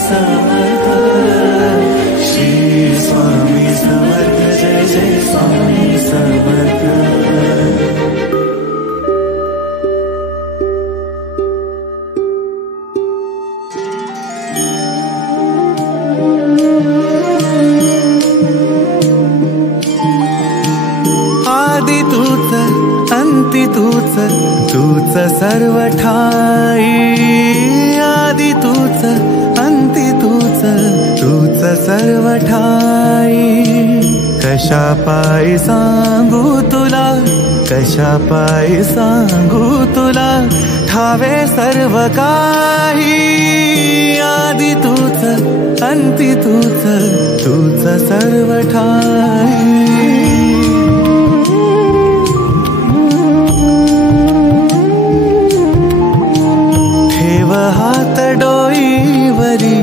समर्थ, श्री स्वामी समर्थ, जय जय स्वामी समर्थ। आदि तूच अंती तूच, तूच सर्व ठाई। आदि तूच अंती तूच, तूच सर्व ठाई। कशा पायी सांगू तुला, कशा पायी सांगू तुला, ठावे सर्व काही। आदि तूच अंती तूच, तूच सर्व ठाई। हात डोईवरी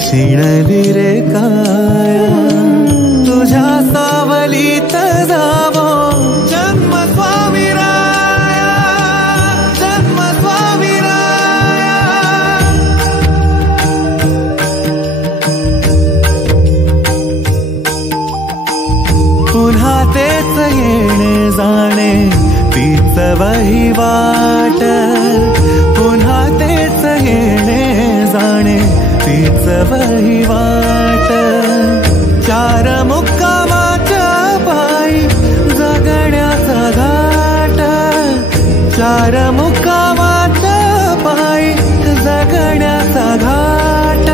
शिणली रे काया, तुझ्या सावलीत जावो जन्म स्वामी राया, जन्म स्वामी राया। पुन्हा तेच येणे जाणे, तीच वहिवाट। पुन्हा तेच येणे जाणे, तीच वहिवाट। चार मुक्कामाच्या पायी जगण्याचा घाट, चार मुक्कामाच्या पायी जगण्याचा घाट।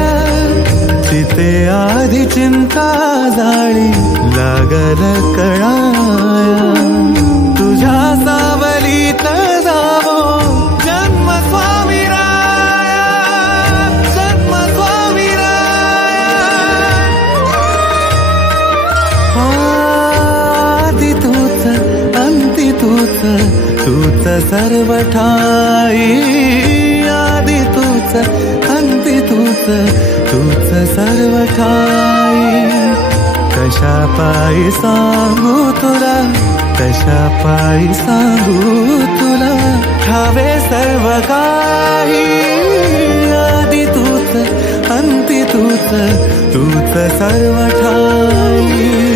चिते आधी चिंता जाळी लागल कळाया, तुझ्या सावलीत जावो जन्म स्वामी राया, जन्म स्वामी राया। आदि तूच अंती तूच, तूच सर्व ठाई। आदि तूच अंती तूच, तूच सर्व ठाई। कशा पायी सांगू तुला, कशा पायी सांगू तुला, ठावे सर्व काही। आदि तूच अंती तूच, तूच सर्व ठाई।